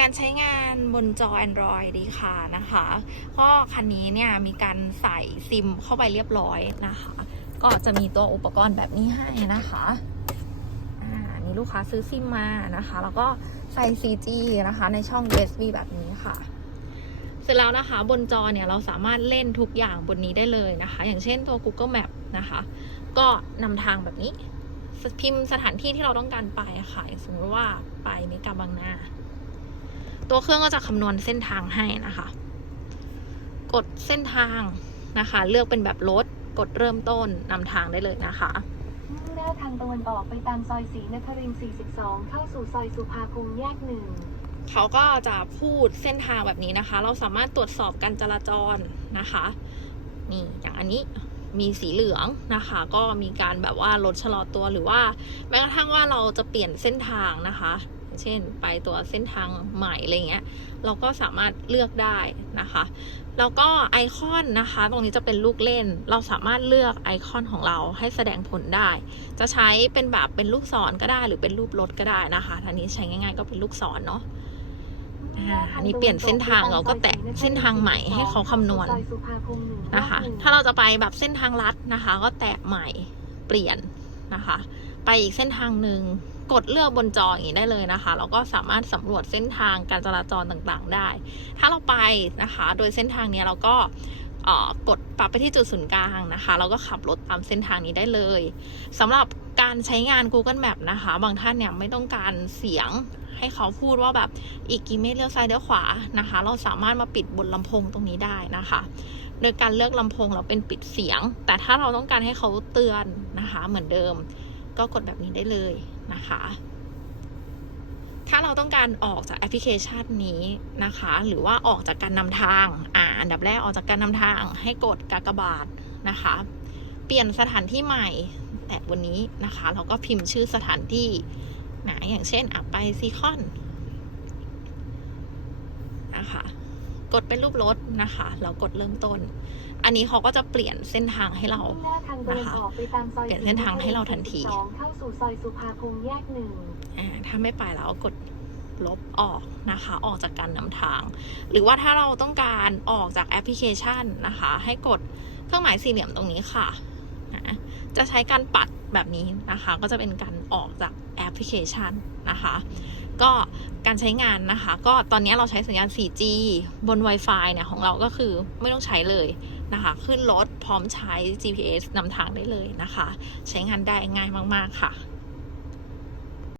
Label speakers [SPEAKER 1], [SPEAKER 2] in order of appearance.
[SPEAKER 1] การใช้งานบนจอ Android ดีค่ะนะคะก็คันนี้เนี่ยมีการใส่ซิมเข้าไปเรียบร้อยนะคะ ก็จะมีตัวอุปกรณ์แบบนี้ให้นะคะอ่านี่ลูกค้าซื้อซิมมานะคะ แล้วก็ใส่ 4G นะคะ ในช่อง USB แบบนี้ค่ะเสร็จแล้วนะคะบนจอเนี่ยเราสามารถเล่นทุกอย่างบนนี้ได้เลยนะคะ อย่างเช่นตัว Google Map นะคะ ก็นำทางแบบนี้ พิมพ์สถานที่ที่เราต้องการไปะค่ะอย่างสมมติว่าไปเมกาบางนา ตัวเครื่องก็จะคำนวณเส้นทางให้นะคะ กดเส้นทางนะคะ เลือกเป็นแบบรถกดเริ่มต้นนำทางได้เลยนะคะ
[SPEAKER 2] มุ่งหน้าทางตะวันออกไปตามซอยศรีนครินทร์42 เข้าสู่ซอยสุภาพงษ์แยกหนึ่ง
[SPEAKER 1] เขาก็จะพูดเส้นทางแบบนี้นะคะ เราสามารถตรวจสอบการจราจรนะคะนี่อย่างอันนี้มีสีเหลืองนะคะ ก็มีการแบบว่ารถชะลอตัวหรือว่า แม้กระทั่งว่าเราจะเปลี่ยนเส้นทางนะคะอย่าง เช่น ไปตัวเส้นทางใหม่อะไรเงี้ยเราก็สามารถเลือกได้นะคะแล้วก็ไอคอนนะคะ ตรงนี้จะเป็นลูกเล่น เราสามารถเลือกไอคอนของเราให้แสดงผลได้ จะใช้เป็นแบบเป็นลูกศรก็ได้หรือเป็นรูปรถก็ได้นะคะทันนี้ใช้ง่ายๆก็เป็นลูกศรเนาะอ่าอันนี้เปลี่ยนเส้นทางเราก็แตะเส้นทางใหม่ให้เขาคำนวณ
[SPEAKER 2] นะ
[SPEAKER 1] คะ ถ้าเราจะไปแบบเส้นทางลัดนะคะ ก็แตะใหม่เปลี่ยนนะคะ ไปอีกเส้นทางหนึ่ง กดเลือกบนจออย่างนี้ได้เลยนะคะเราก็สามารถสำรวจเส้นทางการจราจรต่างๆ ได้ ถ้าเราไปนะคะ โดยเส้นทางนี้เราก็กดปรับไปที่จุดศูนย์กลางนะคะเราก็ขับรถตามเส้นทางนี้ได้เลยสำหรับการใช้งาน Google Map นะคะ บางท่านเนี่ยไม่ต้องการเสียงให้เขาพูดว่าแบบอีกกี่เมตรเลี้ยวซ้ายเลี้ยวขวานะคะ เราสามารถมาปิดบนลำโพงตรงนี้ได้นะคะ โดยการเลือกลำโพงเราเป็นปิดเสียง แต่ถ้าเราต้องการให้เขาเตือนนะคะ เหมือนเดิม ก็กดแบบนี้ได้เลยนะคะ ถ้าเราต้องการออกจากแอปพลิเคชันนี้นะคะ หรือว่าออกจากการนำทางอ่าอันดับแรกออกจากการนำทางให้กดกากบาทนะคะ เปลี่ยนสถานที่ใหม่แต่วันนี้นะคะ เราก็พิมพ์ชื่อสถานที่นะอย่างเช่นอะไปซีคอนนะคะ กดเป็นรูปรถนะคะแล้วกดเริ่มต้น อันนี้เขาก็จะเปลี่ยนเส้นทางให้เรา
[SPEAKER 2] มุ่งหน้าทางตะวันออกไปตามซอย
[SPEAKER 1] เปลี่ยนเส้นทางให้เราทันที
[SPEAKER 2] 42เข้าสู่ซอยสุภาพงษ์แยกหนึ่ง
[SPEAKER 1] อ่าถ้าไม่ไปแล้วกดลบออกนะคะ ออกจากการนำทาง หรือว่าถ้าเราต้องการออกจากแอปพลิเคชันนะคะ ให้กดเครื่องหมายสี่เหลี่ยมตรงนี้ค่ะนะจะใช้การปัดแบบนี้นะคะ ก็จะเป็นการออกจากแอปพลิเคชันนะคะ ก็การใช้งานนะคะ ก็ตอนนี้เราใช้สัญญาณ 4G บน Wi-Fi เนี่ยของเราก็คือไม่ต้องใช้เลยนะคะ ขึ้นรถพร้อมใช้ GPS นำทางได้เลยนะคะ ใช้งานได้ง่ายมาก ๆ ค่ะ